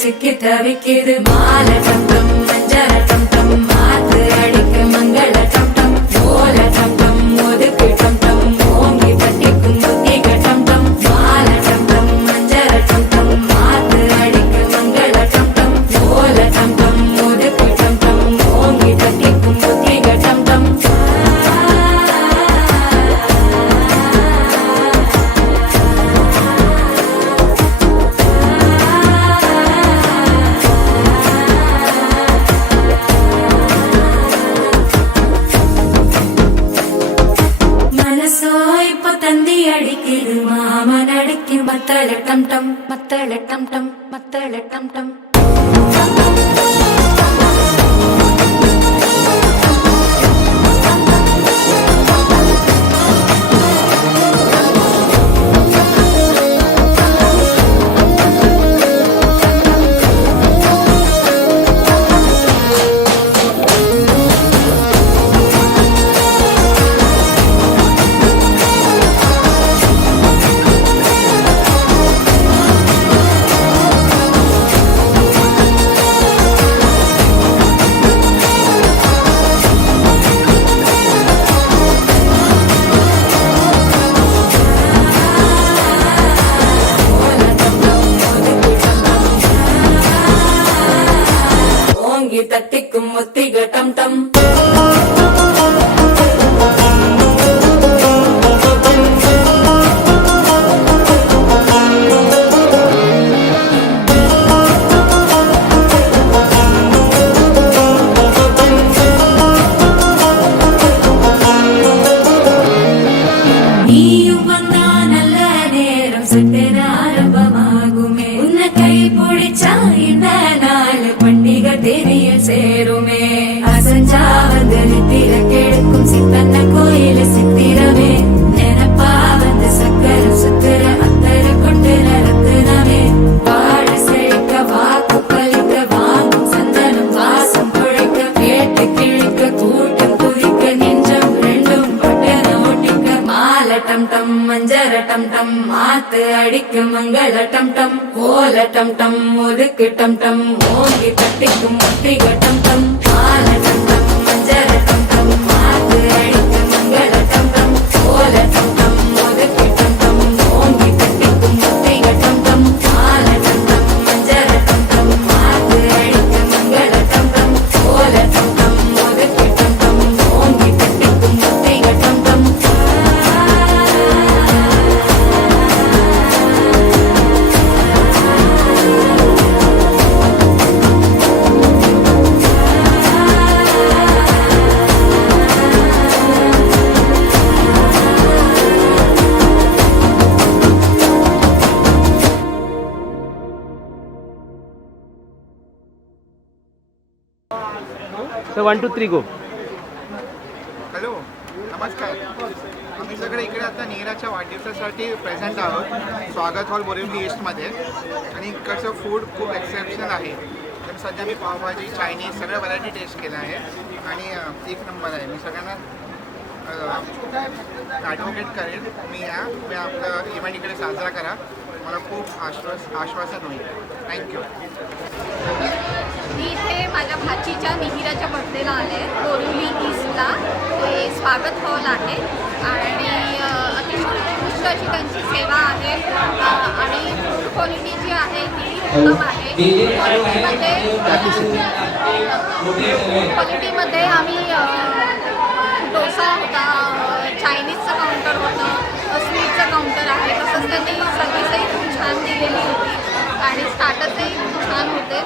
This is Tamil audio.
சிக்கி தவிக்கிது மால டம் மஞ்சள டம் மாத்து அடிக்க மங்கள டம் ஓல டம் ஒதுக்கு டம் ஓங்கி பட்டிக்கும் புத்திக டம் மால டம் மஞ்சள டம் மாத்து அடிக்க மங்கள டம் ஓல டம் ஒதுக்கு டம் ஓங்கி பட்டிக்கும் புத்திக டம் அடிக்குது மாமன் அடிக்கு மத்தள டம் டம் மத்தள டம் டம் மத்தள டம் டம் தட்டிக்கும் முத்திக டம் டம் நீயும் வந்தா நல்ல நேரம் சட்டென ஆரம்பமாகுமே உன்னை கை பிடிச்சா இந்த நாள் பண்டிகை தேனியில் சேருமே அசஞ்சா வந்து நித்திர கெடுக்கும் சித்தன்ன கோயில சித்திரமே நினப்பா வந்து சக்கர சுத்திர அத்தர கொண்டு நடத்துனவே வாழ செழிக்க வாக்கு பலிக்க வாங்கும் சந்தனம் வாசம் குழைக்க கேட்டு கிழிக்க கூட்டம் குதிக்க நெஞ்சம் ரெண்டும் பட்டன ஓட்டிக்க மால டம் டம் மஞ்சர டம் டம் மாத்து அடிக்க மங்கள டம் டம் ஓல டம் டம் ஒதுக்கு டம் டம் ஓங்கி தட்டிக்கும் முத்திக டம் டம் மால டம் டம் மஞ்சர டம் டம் மாத்து அடிக்க மங்கள டம் டம் ஓல டம் டம் ஒதுக்கு டம் டம் ஓங்கி தட்டிக்கும் முத்திக டம் டம் மால டம் டம் மஞ்சர டம் டம் மாத்து அடிக்க மங்கள டம் டம் ஓல டம் டம் ஒதுக்கு டம் டம் ஓங்கி தட்டிக்கும் முத்திக டம் டம் So 1 2 3 go. हॅलो नमस्कार. आम्ही सगळे इकडे आता नीराच्या वाढदिवसासाठी प्रेझेंट आहोत स्वागत हॉल बोरिवली ईस्टमध्ये आणि इकडचं फूड खूप एक्सेप्शनल आहे. तर सध्या मी पावभाजी चायनीज सगळ्या व्हरायटी टेस्ट केल्या आहे आणि एक नंबर आहे. मी सगळ्यांना ॲडव्होकेट करेन मी आपला इव्हेंट इकडे साजरा करा. मला खूप आश्वासन होईल. थँक्यू. मी इथे माझ्या भाचीच्या मिहिराच्या बर्थडेला आले बोरिवली ईस्टला. ते स्वागत हॉल आहे आणि अतिशय उत्कृष्ट अशी त्यांची सेवा आहे आणि फूड क्वालिटी जी आहे ती उत्तम आहे. क्वालिटीमध्ये क्वालिटीमध्ये आम्ही डोसा होता, चायनीजचं काउंटर होतं, स्वीटचं काउंटर आहे. तसंच त्यांनी सर्व्हिसही खूप छान दिलेली होती आणि स्टार्टर्सही खूप छान होते.